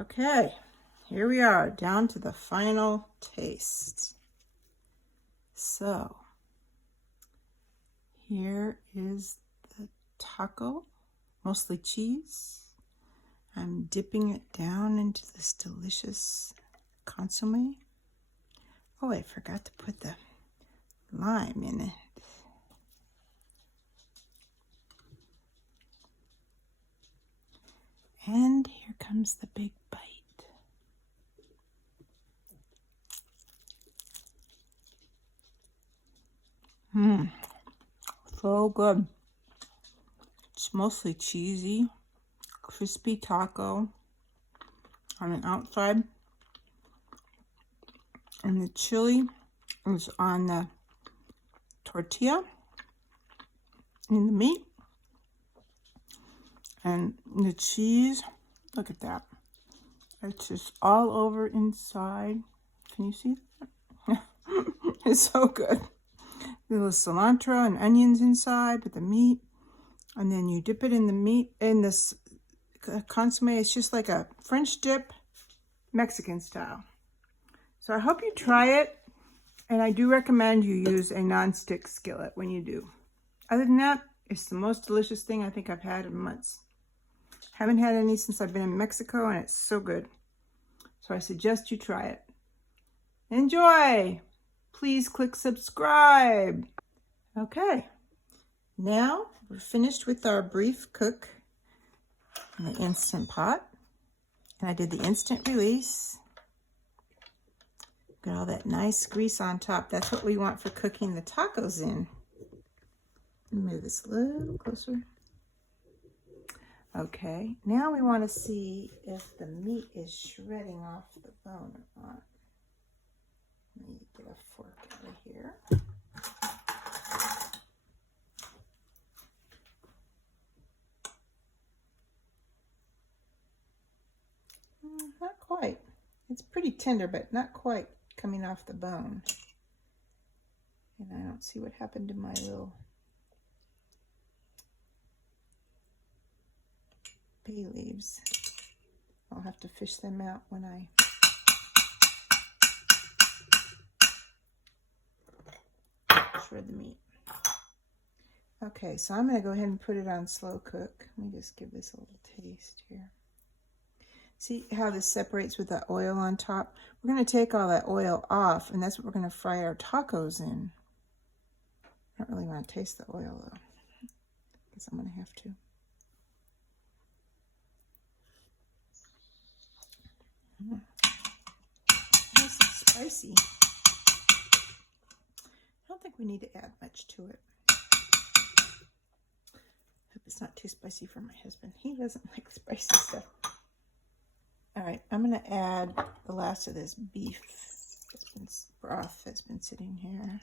Okay, here we are, down to the final taste. So, here is the taco, mostly cheese. I'm dipping it down into this delicious consomme. Oh, I forgot to put the lime in it. And here comes the big bite. So good. It's mostly cheesy, crispy taco on the outside. And the chili is on the tortilla and the meat. And the cheese, look at that. It's just all over inside. Can you see that? It's so good. A little cilantro and onions inside with the meat. And then you dip it in the meat, in this consomme. It's just like a French dip, Mexican style. So I hope you try it. And I do recommend you use a non-stick skillet when you do. Other than that, it's the most delicious thing I think I've had in months. Haven't had any since I've been in Mexico, and it's so good. So I suggest you try it. Enjoy! Please click subscribe. Okay, now we're finished with our brief cook in the Instant Pot. And I did the instant release. Got all that nice grease on top. That's what we want for cooking the tacos in. Move this a little closer. Okay, now we want to see if the meat is shredding off the bone or not. Let me get a fork out of here. Not quite. It's pretty tender, but not quite coming off the bone. And I don't see what happened to my little bay leaves. I'll have to fish them out when I shred the meat. Okay, so I'm going to go ahead and put it on slow cook. Let me just give this a little taste here. See how this separates with that oil on top? We're going to take all that oil off, and that's what we're going to fry our tacos in. I don't really want to taste the oil, though. I guess I'm going to have to. Nice and spicy. I don't think we need to add much to it. Hope it's not too spicy for my husband. He doesn't like spicy stuff. All right, I'm going to add the last of this beef broth that's been sitting here.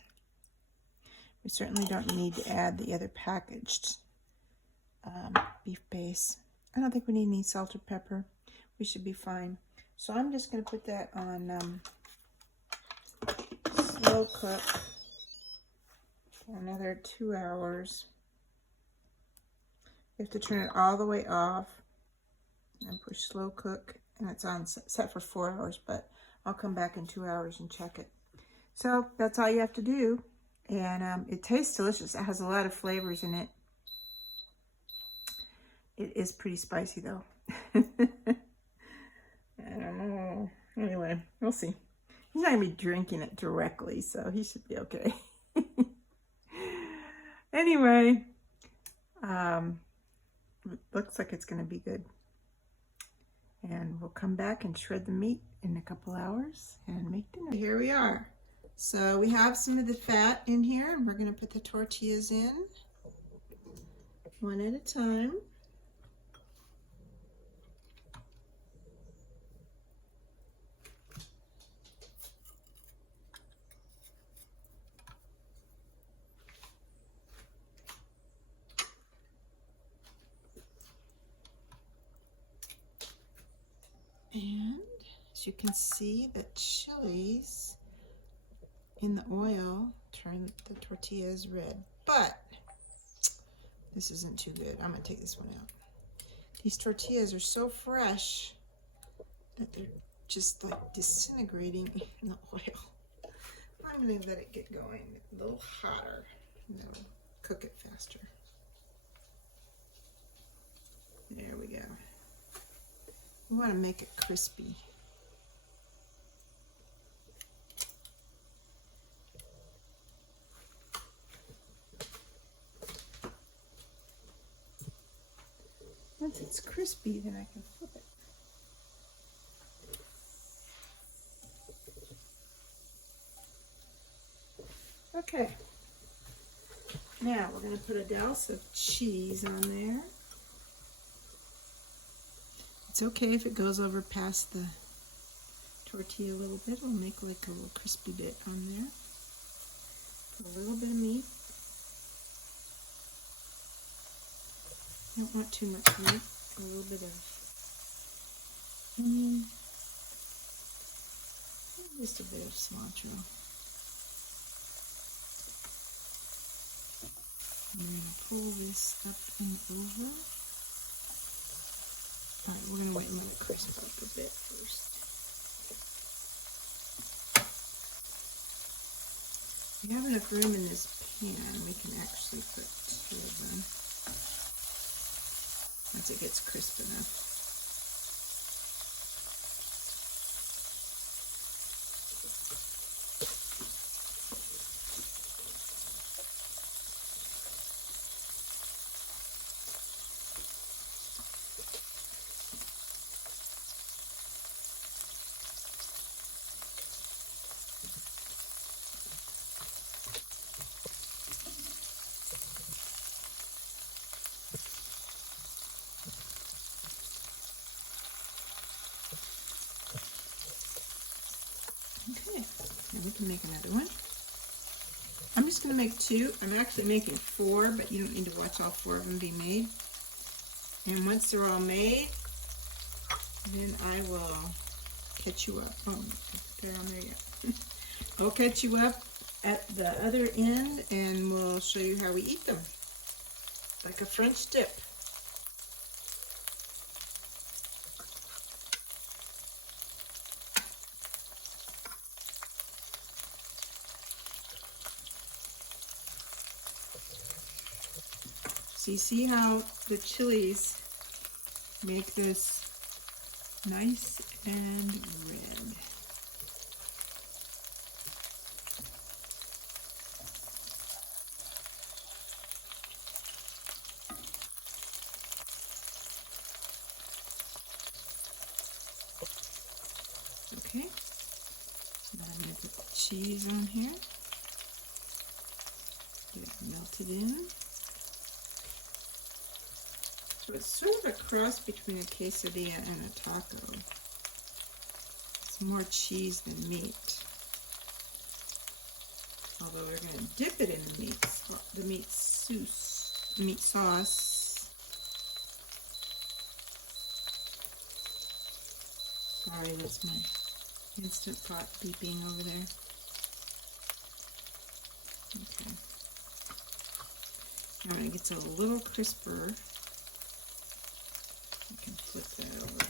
We certainly don't need to add the other packaged beef base. I don't think we need any salt or pepper. We should be fine. So I'm just going to put that on slow cook for another 2 hours. You have to turn it all the way off and push slow cook. And it's on set for 4 hours, but I'll come back in 2 hours and check it. So that's all you have to do. And it tastes delicious. It has a lot of flavors in it. It is pretty spicy though. I don't know. Anyway, we'll see. He's not going to be drinking it directly, so he should be okay. Anyway, it looks like it's going to be good. And we'll come back and shred the meat in a couple hours and make dinner. Here we are. So we have some of the fat in here, and we're going to put the tortillas in one at a time. And as you can see, the chilies in the oil turn the tortillas red. But this isn't too good. I'm going to take this one out. These tortillas are so fresh that they're just like disintegrating in the oil. I'm going to let it get going a little hotter, and that'll cook it faster. There we go. We want to make it crispy. Once it's crispy, then I can flip it. Okay. Now we're going to put a douse of cheese on there. It's okay if it goes over past the tortilla a little bit. It'll make like a little crispy bit on there. Put a little bit of meat. You don't want too much meat. A little bit of onion. Just a bit of cilantro. I'm going to pull this up and over. Alright, we're going to wait and let it crisp up a bit first. We have enough room in this pan. We can actually put 2 of them once it gets crisp enough. Okay, now we can make another one. I'm just going to make 2. I'm actually making 4, but you don't need to watch all 4 of them be made. And once they're all made, then I will catch you up. Oh, they're on there yet. I'll catch you up at the other end, and we'll show you how we eat them. Like a French dip. So you see how the chilies make this nice and red. Okay, now I'm going to put the cheese on here. Get it melted in. So it's sort of a cross between a quesadilla and a taco. It's more cheese than meat. Although we're going to dip it in the meat sauce. Sorry, that's my Instant Pot beeping over there. Okay. Now when it gets a little crisper, you can flip that over.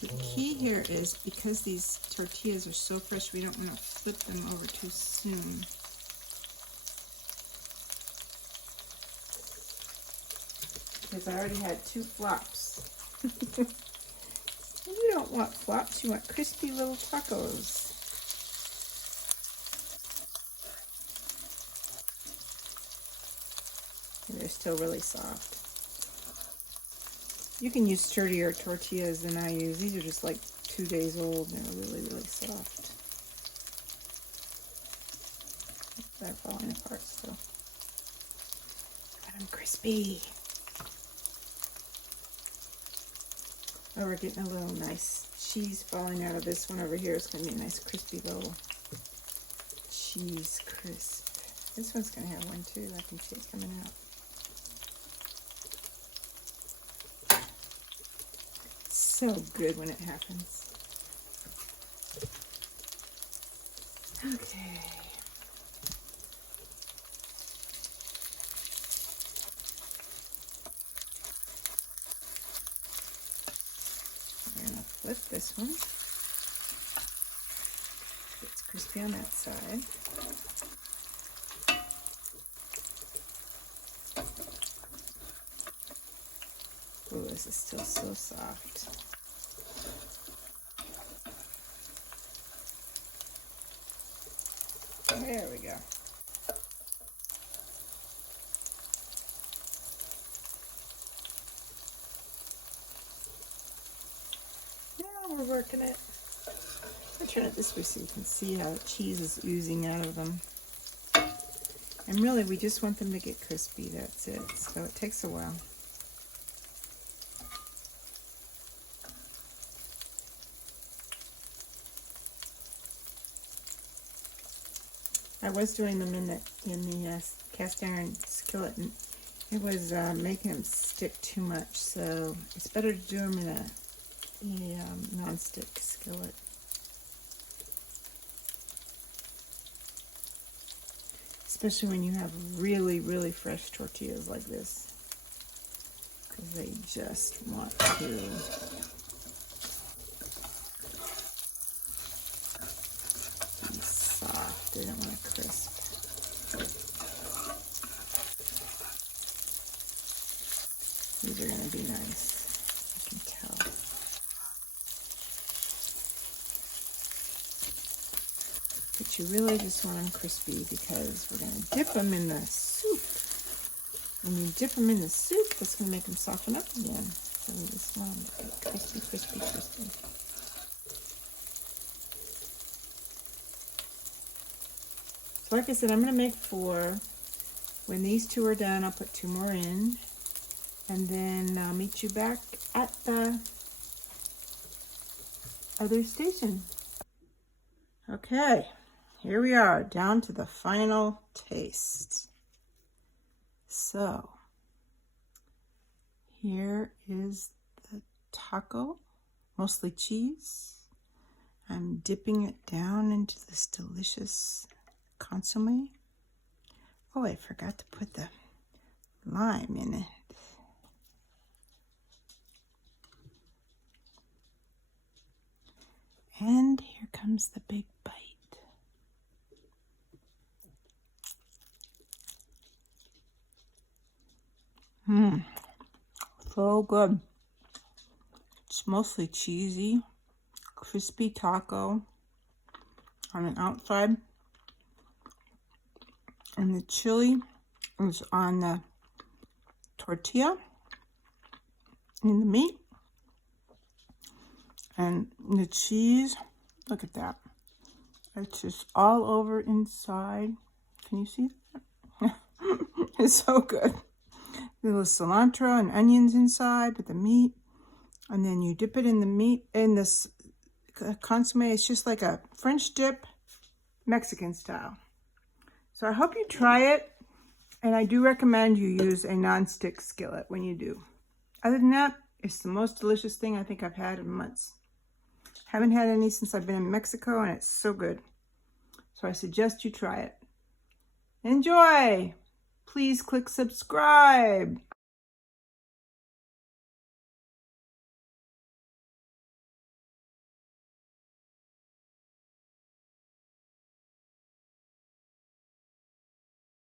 The key here is, because these tortillas are so fresh, we don't want to flip them over too soon. Because I already had 2 flops. You don't want flops, you want crispy little tacos. And they're still really soft. You can use sturdier tortillas than I use. These are just like 2 days old and they're really, really soft. They're falling apart still. Got them crispy. Oh, we're getting a little nice cheese falling out of this one over here. It's going to be a nice crispy little cheese crisp. This one's going to have one too. I can see it coming out. So good when it happens. Okay. flip this one. It's crispy on that side. Oh, this is still so soft. There we go. Now we're working it. I'll turn it this way so you can see how cheese is oozing out of them. And really, we just want them to get crispy, that's it. So it takes a while. I was doing them in the cast iron skillet, and it was making them stick too much. So it's better to do them in a non-stick skillet. Especially when you have really, really fresh tortillas like this, because they just want to be soft. They don't want to crisp. These are going to be nice, I can tell. But you really just want them crispy because we're going to dip them in the soup. When you dip them in the soup, that's going to make them soften up again. So we just want them to get crispy, crispy, crispy. So like I said, I'm going to make 4. When these 2 are done, I'll put 2 more in. And then I'll meet you back at the other station. Okay. Here we are, down to the final taste. So, here is the taco, mostly cheese. I'm dipping it down into this delicious consomme. Oh, I forgot to put the lime in it. And here comes the big bite. So good. It's mostly cheesy, crispy taco on the outside. And the chili is on the tortilla and the meat. And the cheese, look at that. It's just all over inside. Can you see that? It's so good. A little cilantro and onions inside with the meat. And then you dip it in the meat, in this consomme. It's just like a French dip, Mexican style. So I hope you try it. And I do recommend you use a non-stick skillet when you do. Other than that, it's the most delicious thing I think I've had in months. Haven't had any since I've been in Mexico, and it's so good. So I suggest you try it. Enjoy! Please click subscribe.